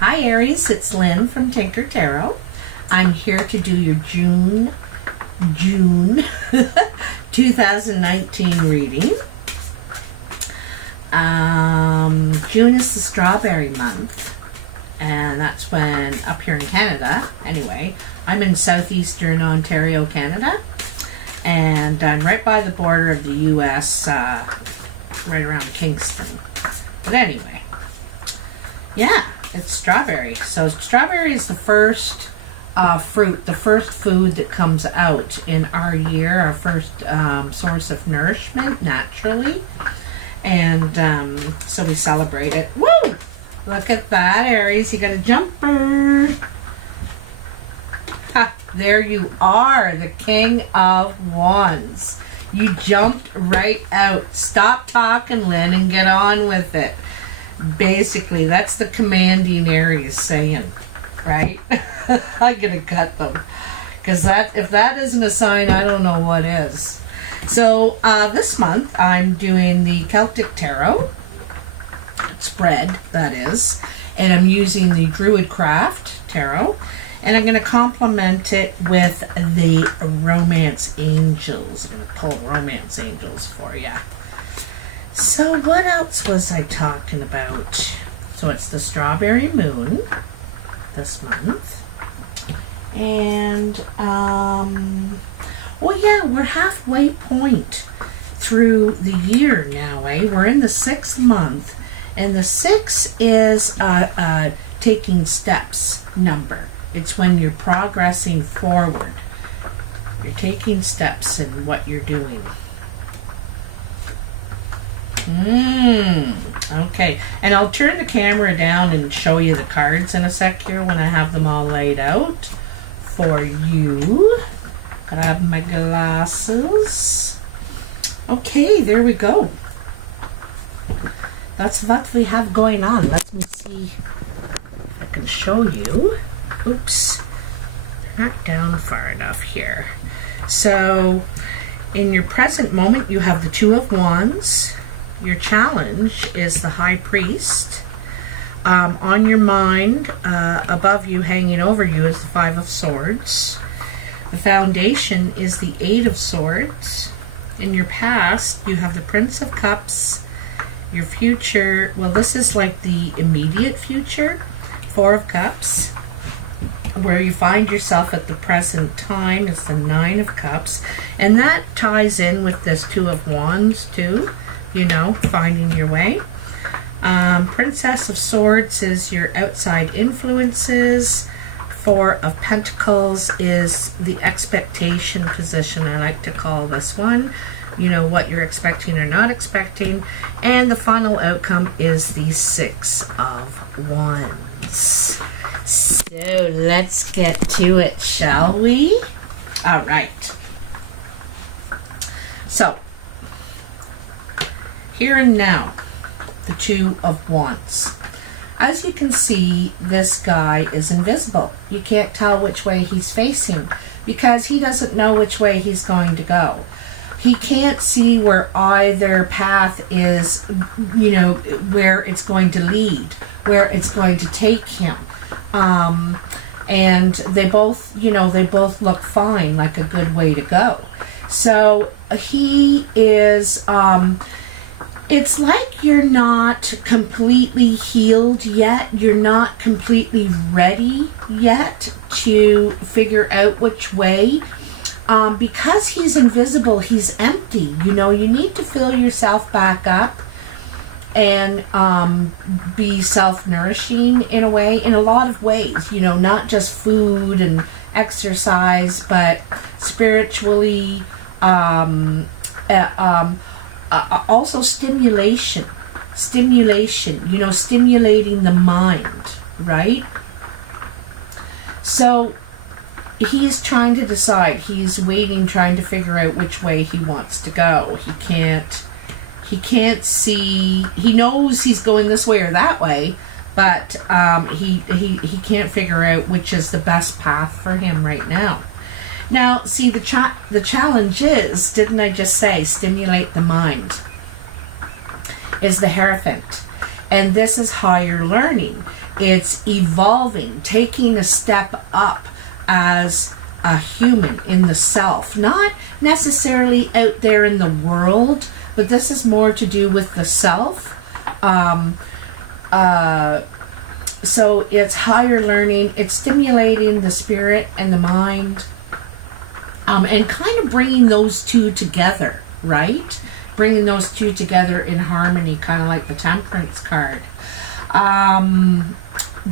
Hi Aries, it's Lynn from Tinker Tarot. I'm here to do your June 2019 reading. June is the strawberry month, and that's when, up here in Canada, anyway, I'm in southeastern Ontario, Canada, and I'm right by the border of the US, right around Kingston. But anyway, yeah, it's strawberry. So strawberry is the first fruit, the first food that comes out in our year, our first source of nourishment naturally. And so we celebrate it. Woo! Look at that, Aries. You got a jumper. Ha! There you are, the King of Wands. You jumped right out. Stop talking, Lynn, and get on with it. Basically, that's the commanding Aries saying, right? I'm gonna cut them, because if that isn't a sign, I don't know what is. So this month I'm doing the Celtic Tarot spread, that is, and I'm using the Druid Craft Tarot, and I'm going to complement it with the Romance Angels. I'm going to pull Romance Angels for you. So what else was I talking about? So it's the Strawberry Moon this month, and well, yeah, we're halfway point through the year now, eh? We're in the 6th month, and the 6 is taking steps number. It's when you're progressing forward. You're taking steps in what you're doing. Okay, and I'll turn the camera down and show you the cards in a sec here when I have them all laid out for you. Grab my glasses. Okay, there we go. That's what we have going on. Let me see if I can show you. Oops, they're not down far enough here. So, in your present moment, you have the Two of Wands. Your challenge is the High Priest. On your mind, above you, hanging over you, is the Five of Swords. The foundation is the Eight of Swords. In your past, you have the Prince of Cups. Your future, well, this is like the immediate future, Four of Cups. Where you find yourself at the present time is the Nine of Cups. And that ties in with this Two of Wands too, you know, finding your way. Princess of Swords is your outside influences. Four of Pentacles is the expectation position, I like to call this one. You know, what you're expecting or not expecting. And the final outcome is the Six of Wands. So let's get to it, shall we? All right. So, here and now, the Two of Wands. As you can see, this guy is invisible. You can't tell which way he's facing because he doesn't know which way he's going to go. He can't see where either path is, you know, where it's going to lead, where it's going to take him. And they both, you know, they both look fine, like a good way to go. So he is, it's like you're not completely healed yet. You're not completely ready yet to figure out which way. Because he's invisible, he's empty. You know, you need to fill yourself back up and be self-nourishing in a way, in a lot of ways. You know, not just food and exercise, but spiritually, also stimulation, you know, stimulating the mind, right? So he's trying to decide. He's waiting, trying to figure out which way he wants to go. He can't see. He knows he's going this way or that way, but he can't figure out which is the best path for him right now. Now, see, the challenge is, didn't I just say, stimulate the mind, is the Hierophant. And this is higher learning. It's evolving, taking a step up as a human in the self. Not necessarily out there in the world, but this is more to do with the self. So it's higher learning. It's stimulating the spirit and the mind. And kind of bringing those two together, right? Bringing those two together in harmony, kind of like the Temperance card.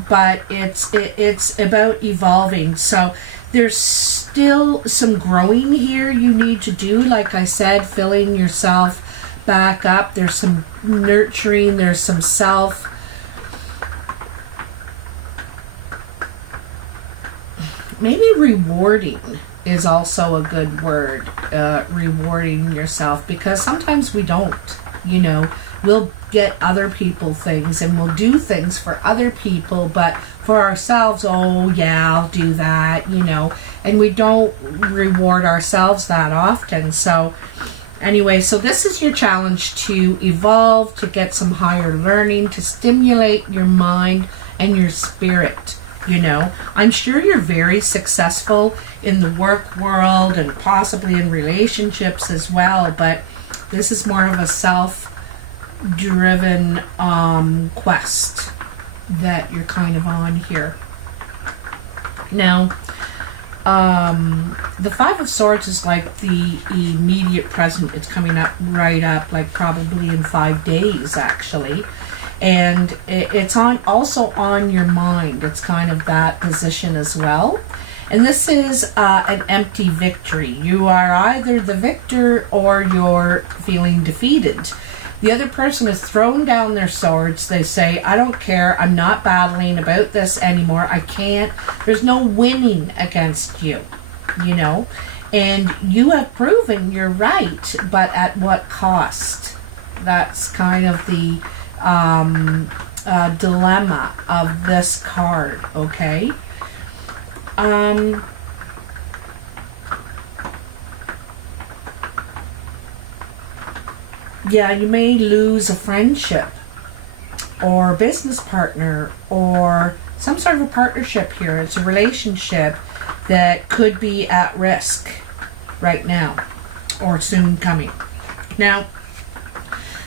But it's about evolving. So there's still some growing here you need to do. Like I said, filling yourself back up. There's some nurturing. There's some self. Maybe rewarding is also a good word. Rewarding yourself, because sometimes we don't. You know, we'll get other people things and we'll do things for other people, but for ourselves, oh yeah, I'll do that, you know, and we don't reward ourselves that often. So anyway, so this is your challenge: to evolve, to get some higher learning, to stimulate your mind and your spirit. You know, I'm sure you're very successful in the work world and possibly in relationships as well, but this is more of a self-driven quest that you're kind of on here. Now, the Five of Swords is like the immediate present. It's coming up right up, like probably in 5 days, actually. And it's also on your mind. It's kind of that position as well. And this is an empty victory. You are either the victor or you're feeling defeated. The other person has thrown down their swords. They say, I don't care. I'm not battling about this anymore. I can't. There's no winning against you, you know. And you have proven you're right, but at what cost? That's kind of the dilemma of this card, okay? Yeah, you may lose a friendship or a business partner or some sort of a partnership here. It's a relationship that could be at risk right now or soon coming. Now,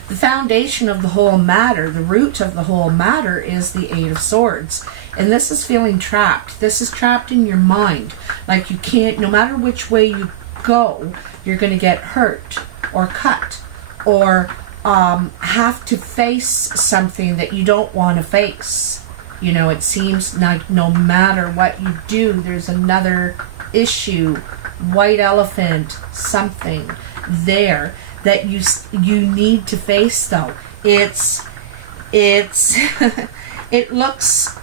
the foundation of the whole matter, the root of the whole matter, is the Eight of Swords. And this is feeling trapped. This is trapped in your mind. Like you can't, no matter which way you go, you're going to get hurt or cut or have to face something that you don't want to face. You know, it seems like no matter what you do, there's another issue, white elephant, something there that you need to face, though. It looks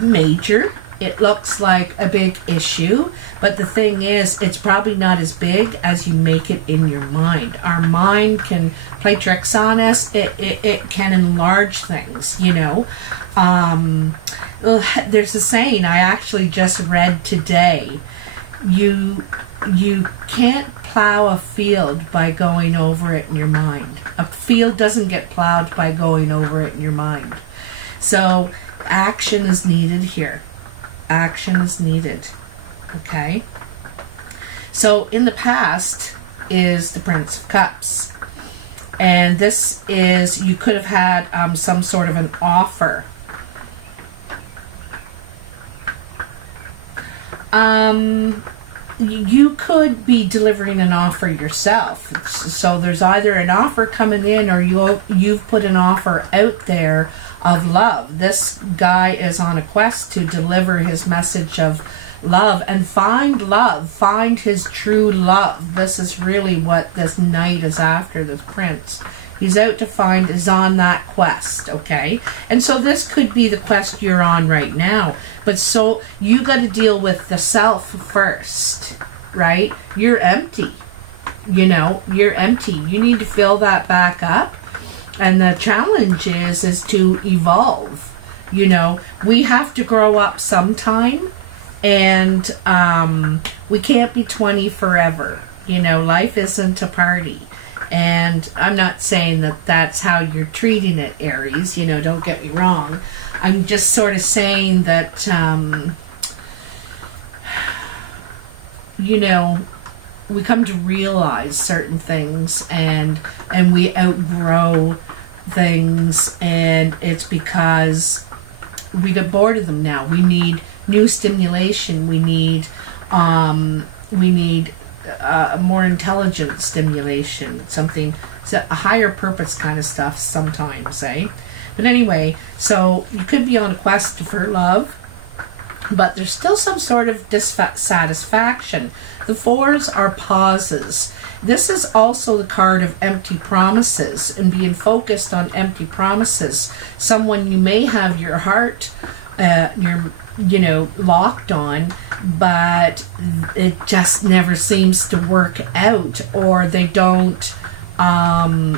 major. It looks like a big issue, but the thing is, it's probably not as big as you make it in your mind. Our mind can play tricks on us. It can enlarge things, you know. There's a saying I actually just read today. You can't plow a field by going over it in your mind. A field doesn't get plowed by going over it in your mind. So action is needed here. Action is needed. Okay? So in the past is the Prince of Cups. And this is, you could have had some sort of an offer. You could be delivering an offer yourself. So there's either an offer coming in or you've put an offer out there of love. This guy is on a quest to deliver his message of love, find his true love. This is really what this knight is after, this prince. He's out to find, is on that quest, okay? And so this could be the quest you're on right now. But so you got to deal with the self first, right? You're empty. You know, you're empty. You need to fill that back up. And the challenge is to evolve. You know, we have to grow up sometime. And we can't be 20 forever. You know, life isn't a party. And I'm not saying that that's how you're treating it, Aries, you know, don't get me wrong. I'm just sort of saying that, you know, we come to realize certain things, and we outgrow things, and it's because we get bored of them now. We need new stimulation. We need more intelligent stimulation, something, a higher purpose kind of stuff sometimes, eh? But anyway, so you could be on a quest for love, but there's still some sort of dissatisfaction. The fours are pauses. This is also the card of empty promises and being focused on empty promises. Someone you may have your heart, you know, locked on, but it just never seems to work out, or they don't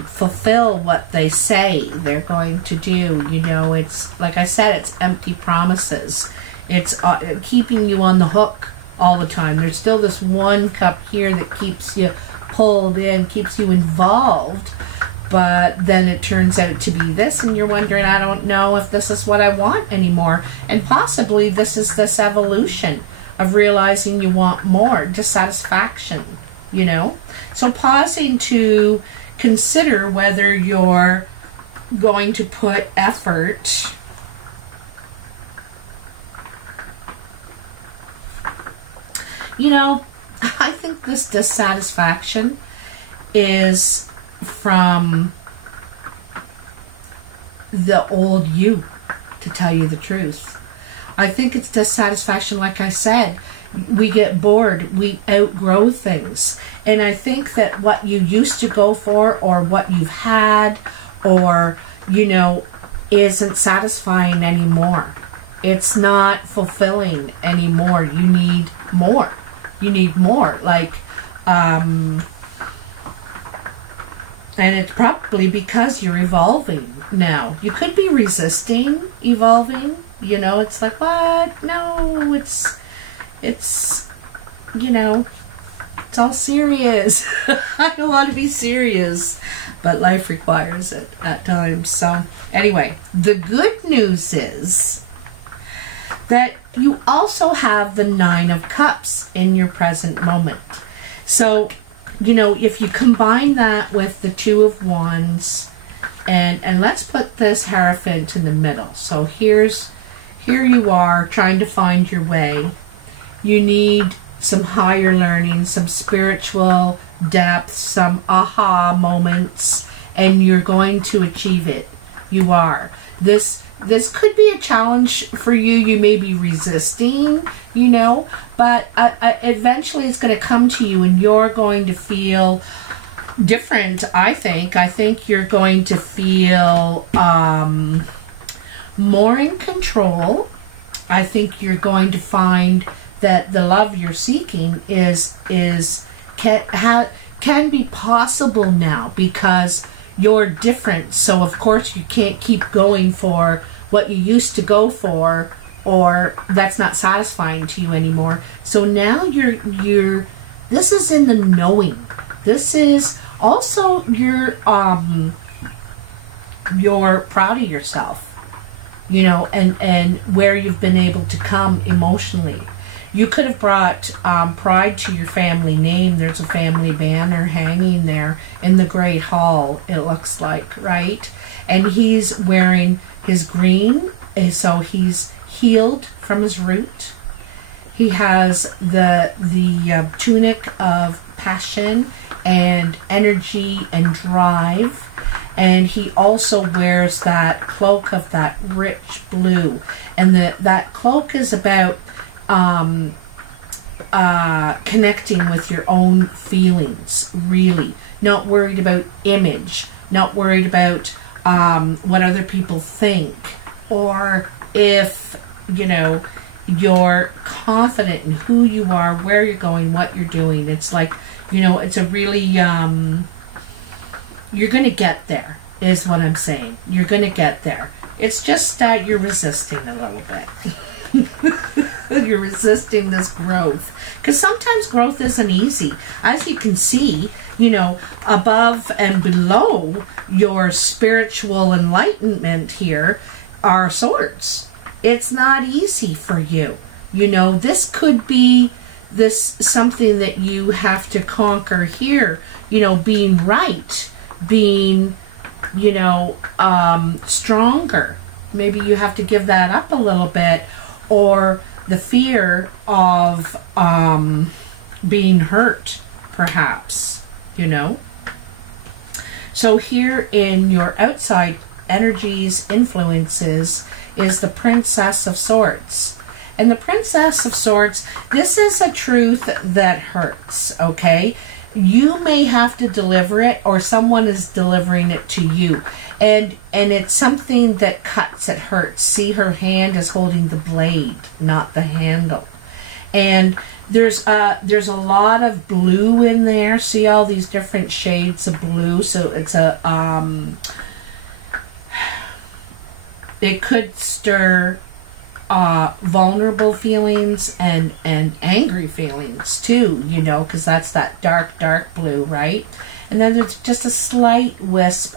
fulfill what they say they're going to do. You know, it's like I said, it's empty promises. It's keeping you on the hook all the time. There's still this one cup here that keeps you pulled in, keeps you involved, but then it turns out to be this, and you're wondering, I don't know if this is what I want anymore. And possibly this is this evolution of realizing you want more, dissatisfaction, you know. So pausing to consider whether you're going to put effort you know, I think this dissatisfaction is from the old you, to tell you the truth. I think it's dissatisfaction, like I said. We get bored, we outgrow things. And I think that what you used to go for, or what you've had, or, you know, isn't satisfying anymore. It's not fulfilling anymore. You need more. You need more, like, and it's probably because you're evolving now. You could be resisting evolving, you know, it's like, what? No, it's, you know, it's all serious. I don't want to be serious, but life requires it at times. So, anyway, the good news is that you also have the Nine of Cups in your present moment. So, you know, if you combine that with the Two of Wands, and let's put this Hierophant in the middle. So here you are trying to find your way. You need some higher learning, some spiritual depth, some aha moments, and you're going to achieve it. You are. This could be a challenge for you. You may be resisting, you know, but eventually it's going to come to you, and you're going to feel different, I think. I think you're going to feel more in control. I think you're going to find that the love you're seeking can be possible now, because you're different. So of course you can't keep going for what you used to go for, or that's not satisfying to you anymore. So now you're this is in the knowing. This is also you're proud of yourself, you know, and where you've been able to come emotionally. You could have brought pride to your family name. There's a family banner hanging there in the Great Hall, it looks like, right? And he's wearing his green, so he's healed from his root. He has the tunic of passion and energy and drive. And he also wears that cloak of that rich blue. And that cloak is about connecting with your own feelings, really. Not worried about image, not worried about what other people think, or if, you know, you're confident in who you are, where you're going, what you're doing. It's like, you know, it's a really, you're going to get there, is what I'm saying. You're going to get there. It's just that you're resisting a little bit. you're resisting this growth. Because sometimes growth isn't easy. As you can see, you know, above and below your spiritual enlightenment here are swords. It's not easy for you. You know, this could be something that you have to conquer here. You know, being right, being, you know, stronger. Maybe you have to give that up a little bit, or the fear of being hurt, perhaps, you know. So here in your outside energies, influences, is the Princess of Swords. And the Princess of Swords, this is a truth that hurts, okay? You may have to deliver it, or someone is delivering it to you. And it's something that cuts, it hurts. See, her hand is holding the blade, not the handle. And there's a lot of blue in there. See all these different shades of blue. So it's a it could stir vulnerable feelings and angry feelings too, you know, because that's that dark blue, right? And then there's just a slight wisp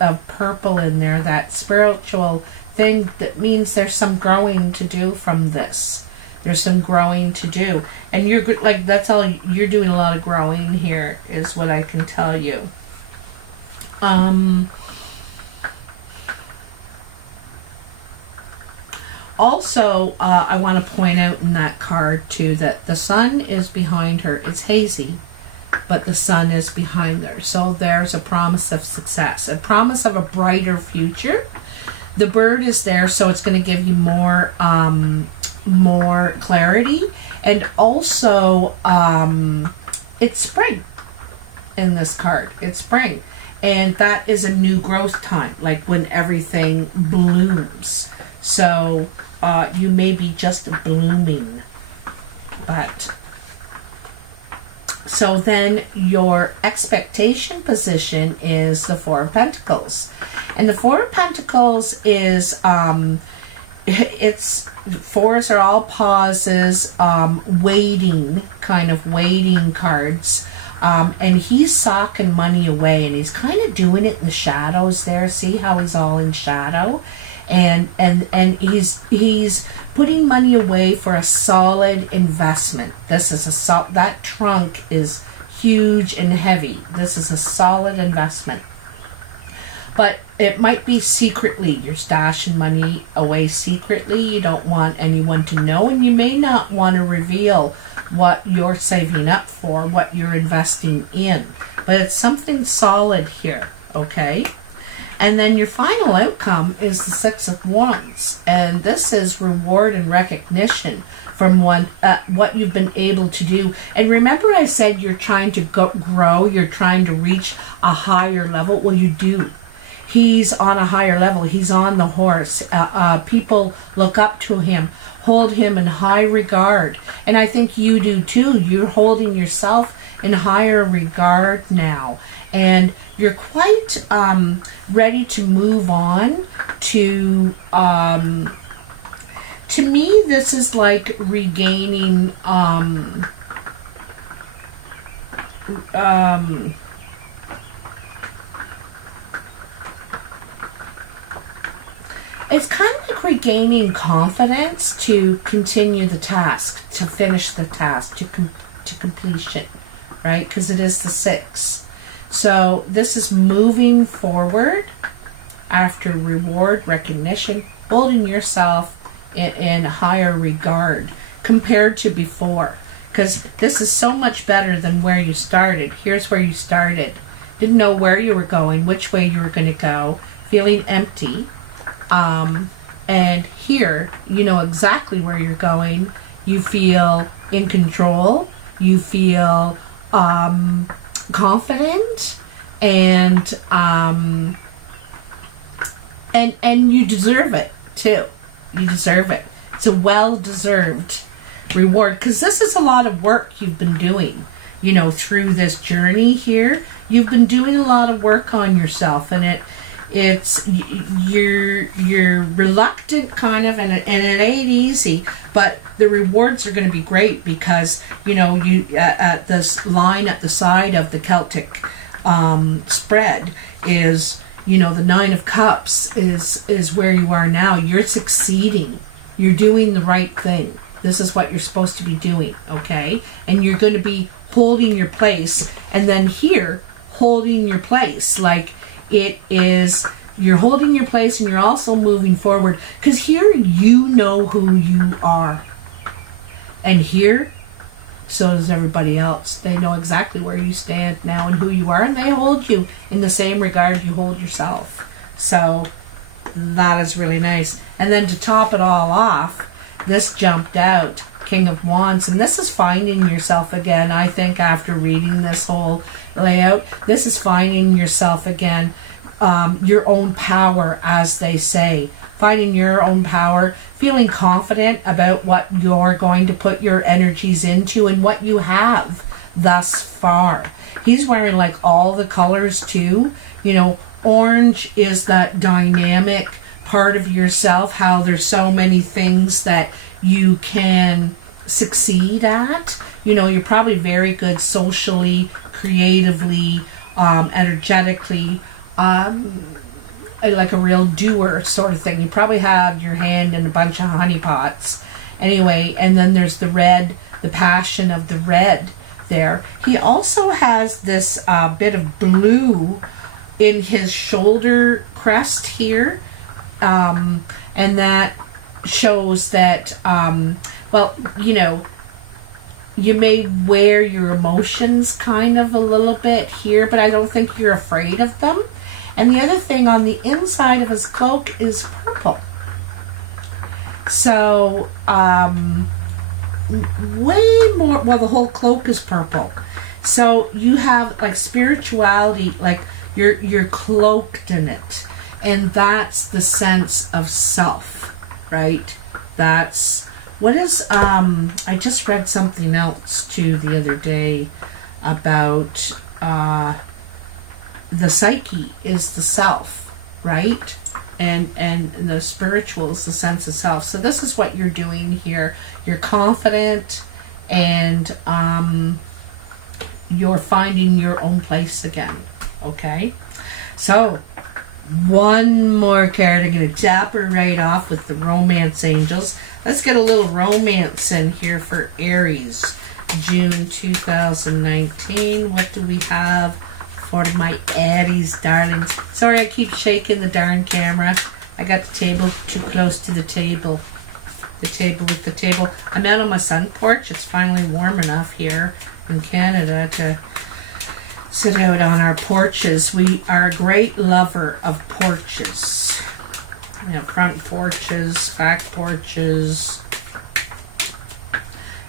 of purple in there, that spiritual thing that means there's some growing to do from this. There's some growing to do. And you're like, that's all, you're doing a lot of growing here, is what I can tell you. Also, I want to point out in that card too that the sun is behind her. It's hazy, but the sun is behind her. So there's a promise of success, a promise of a brighter future. The bird is there, so it's going to give you more clarity. And also, it's spring in this card. It's spring. And that is a new growth time, like when everything blooms. So you may be just blooming. But so then your expectation position is the Four of Pentacles. And the Four of Pentacles is, it's, fours are all pauses, waiting, kind of waiting cards. And he's socking money away, and he's kind of doing it in the shadows there. See how he's all in shadow? And he's putting money away for a solid investment. This is that trunk is huge and heavy. This is a solid investment. But it might be secretly. You're stashing money away secretly. You don't want anyone to know, and you may not want to reveal what you're saving up for, what you're investing in. But it's something solid here, okay? And then your final outcome is the Six of Wands. And this is reward and recognition from what you've been able to do. And remember I said you're trying to grow, you're trying to reach a higher level. Well, you do. He's on a higher level. He's on the horse. People look up to him, hold him in high regard. And I think you do too. You're holding yourself in higher regard now. And you're quite ready to move on to me, this is like regaining it's kind of like regaining confidence to continue the task, to finish the task, to completion, right? Because it is the six. So this is moving forward after reward, recognition, holding yourself in higher regard compared to before. Because this is so much better than where you started. Here's where you started. Didn't know where you were going, which way you were going to go, feeling empty. And here, you know exactly where you're going. You feel in control. You feel confident, and you deserve it too. You deserve it. It's a well-deserved reward, because this is a lot of work you've been doing, you know, through this journey here. You've been doing a lot of work on yourself, and it's you're reluctant kind of, and it ain't easy, but the rewards are going to be great because, you know, you at this line at the side of the Celtic spread is, you know, the 9 of Cups is where you are now. You're succeeding. You're doing the right thing. This is what you're supposed to be doing, okay? And you're going to be holding your place, and then here, holding your place. Like, it is, you're holding your place and you're also moving forward. Because here, you know who you are. And here, so does everybody else. They know exactly where you stand now and who you are, and they hold you in the same regard you hold yourself. So, that is really nice. And then to top it all off, this jumped out, King of Wands, and this is finding yourself again. I think after reading this whole layout, this is finding yourself again, your own power, as they say. Finding your own power, feeling confident about what you're going to put your energies into and what you have thus far. He's wearing like all the colors too. You know, orange is that dynamic part of yourself, how there's so many things that you can succeed at. You know, you're probably very good socially, creatively, energetically, like a real doer sort of thing. You probably have your hand in a bunch of honeypots. Anyway, and then there's the red, the passion of the red there. He also has this bit of blue in his shoulder crest here. And that shows that, well, you know, you may wear your emotions kind of a little bit here, but I don't think you're afraid of them. And the other thing on the inside of his cloak is purple. So, way more, well, the whole cloak is purple. So you have like spirituality, like you're cloaked in it. And that's the sense of self, right? That's, what is, I just read something else too the other day about, the psyche is the self, right? And the spiritual is the sense of self. So this is what you're doing here. You're confident, and you're finding your own place again, okay? So, one more card. I'm going to tap her right off with the Romance Angels. Let's get a little romance in here for Aries, June 2019. What do we have for my Aries darlings? Sorry, I keep shaking the darn camera. I got the table too close to the table. The table with the table. I'm out on my sun porch. It's finally warm enough here in Canada to sit out on our porches. We are a great lover of porches. We have front porches, back porches.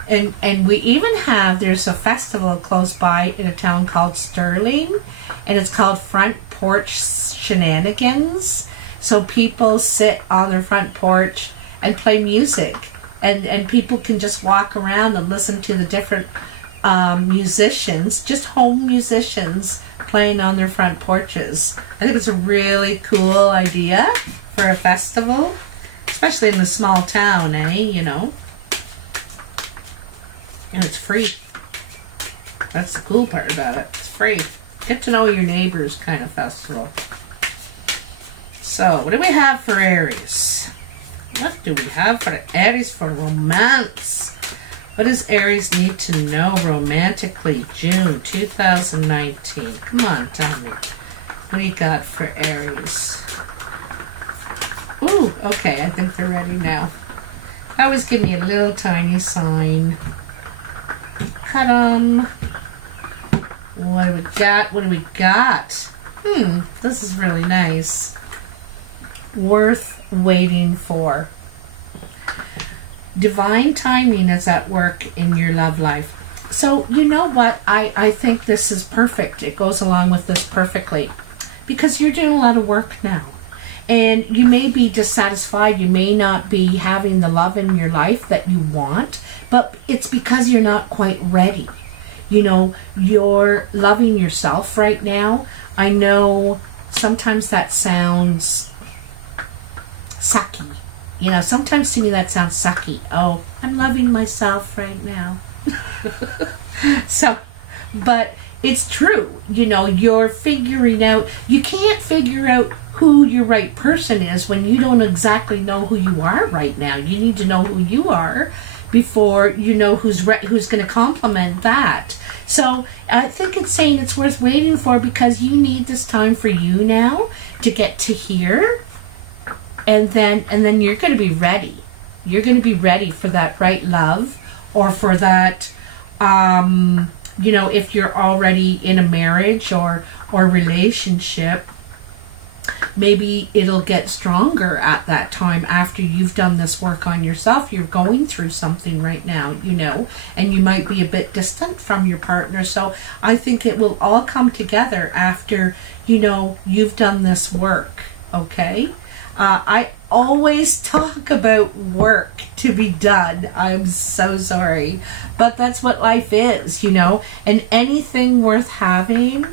And we even have, there's a festival close by in a town called Sterling, and it's called Front Porch Shenanigans. So people sit on their front porch and play music, and people can just walk around and listen to the different musicians, just home musicians, playing on their front porches. I think it's a really cool idea for a festival, especially in a small town, you know. And it's free. That's the cool part about it. It's free. Get to know your neighbors kind of festival. So, what do we have for Aries? What do we have for Aries for romance? What does Aries need to know romantically? June 2019. Come on, tell me. What do you got for Aries? Ooh, okay, I think they're ready now. Always give me a little tiny sign. Cut 'em. What do we got? What do we got? This is really nice. Worth waiting for. Divine timing is at work in your love life. So, you know what? I think this is perfect. It goes along with this perfectly. Because you're doing a lot of work now. And you may be dissatisfied. You may not be having the love in your life that you want. But it's because you're not quite ready. You know, you're loving yourself right now. I know sometimes that sounds sucky. You know, sometimes to me that sounds sucky. Oh, I'm loving myself right now. So, but it's true. You know, you're figuring out, you can't figure out who your right person is when you don't exactly know who you are right now. You need to know who you are before you know who's going to complement that. So I think it's saying it's worth waiting for, because you need this time for you now to get to here, and then you're going to be ready. You're going to be ready for that right love, or for that, you know, if you're already in a marriage or relationship, maybe it'll get stronger at that time after you've done this work on yourself. You're going through something right now, you know, and you might be a bit distant from your partner. So I think it will all come together after, you know, you've done this work, okay? I always talk about work to be done. I'm so sorry. But that's what life is, you know, and anything worth having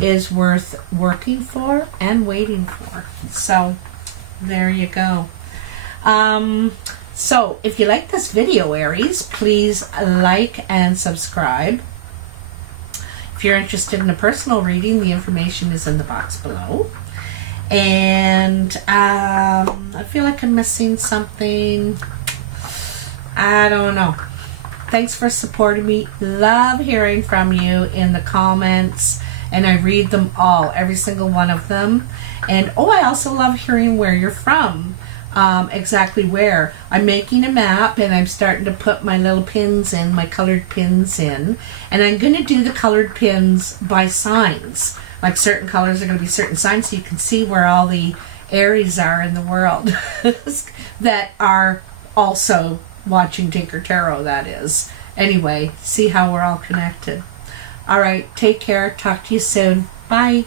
is worth working for and waiting for. So there you go. So if you like this video, Aries, please like and subscribe. If you're interested in a personal reading, the information is in the box below. And I feel like I'm missing something. I don't know. Thanks for supporting me. Love hearing from you in the comments. And I read them all, every single one of them. And oh, I also love hearing where you're from, exactly where. I'm making a map, and I'm starting to put my little pins in, my colored pins in. And I'm going to do the colored pins by signs. Like certain colors are going to be certain signs, so you can see where all the Aries are in the world that are also watching Tinker Tarot, that is. Anyway, see how we're all connected. All right, take care. Talk to you soon. Bye.